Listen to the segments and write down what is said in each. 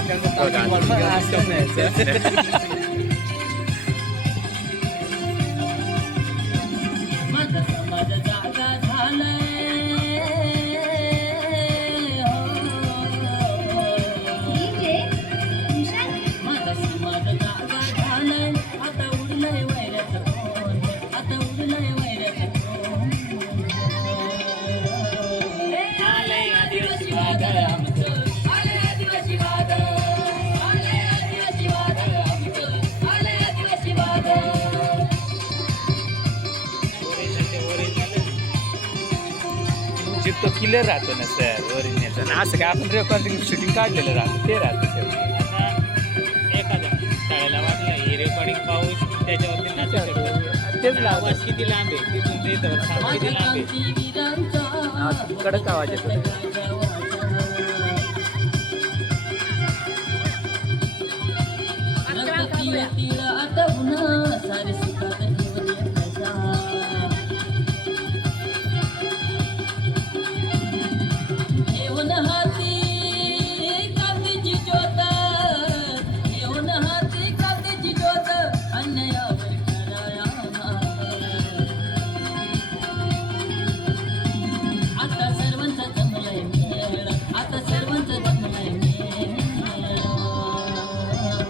असं नाही जिथं क्लिअर राहतो ना सर ओरिजिनल असं काय आपण रेकॉर्डिंग शूटिंग काढलेलं राहतं ते राहतं. आता शाळेला वाटलं हे रेकॉर्डिंग पाऊस त्याच्यावरती नाचू तेच आवाज किती लांब आहे तिथून ते इथं थांब किती लांब आहे. हा, कडक आवाज येतो. सारे ठेवले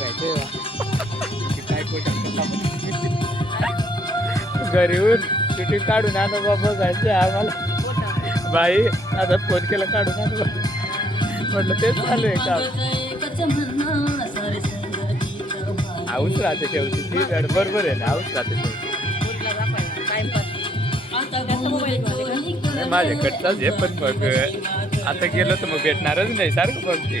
बघायचं घरी येऊन शूटिंग काढून आणा बाबा बघायचं आम्हाला. बाई आता फोन केला काढून आणा म्हटलं तेच चालू आहे का आऊच राहते शेवटी ती गाड बरोबर आहे ना आऊच राहते शेवटी. आता माझ्याकडचाच पण मग आता गेलो तर मग भेटणारच नाही सारखं बघते.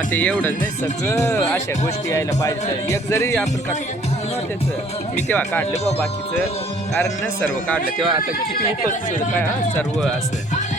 हा ते एवढंच नाही सगळं अशा गोष्टी यायला पाहिजे. एक जरी आपण काढतो त्याचं. मी तेव्हा काढलं बाबा बाकीचं. कारण ना सर्व काढलं तेव्हा आता किती उपस्थित काय हा सर्व असं.